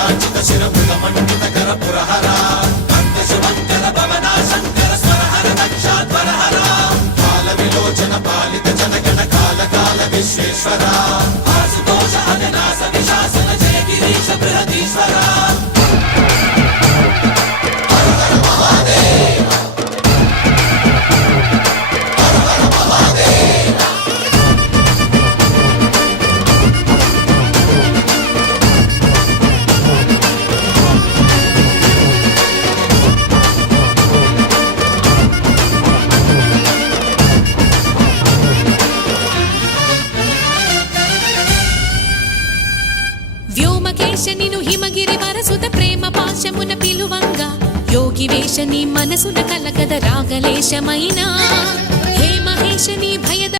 కాంచిత శిరముల మండిత కర పురహర భక్త శుభంకర భవనా శంకర స్వరహర దక్షాధ్వరహర కాల విలోచన పాలిత జనగణ కాల కాల విశ్వేశ్వర ఆశుతోష అవినాశ విశాసన జయ గిరీశ బృహదీశ్వర వ్యోమకేశనిను హిమగిరి వరసుత ప్రేమ పాశమున పిలువంగా యోగి వేషని మనసున కలకద రాగలేశమైనా హే మహేశని భయద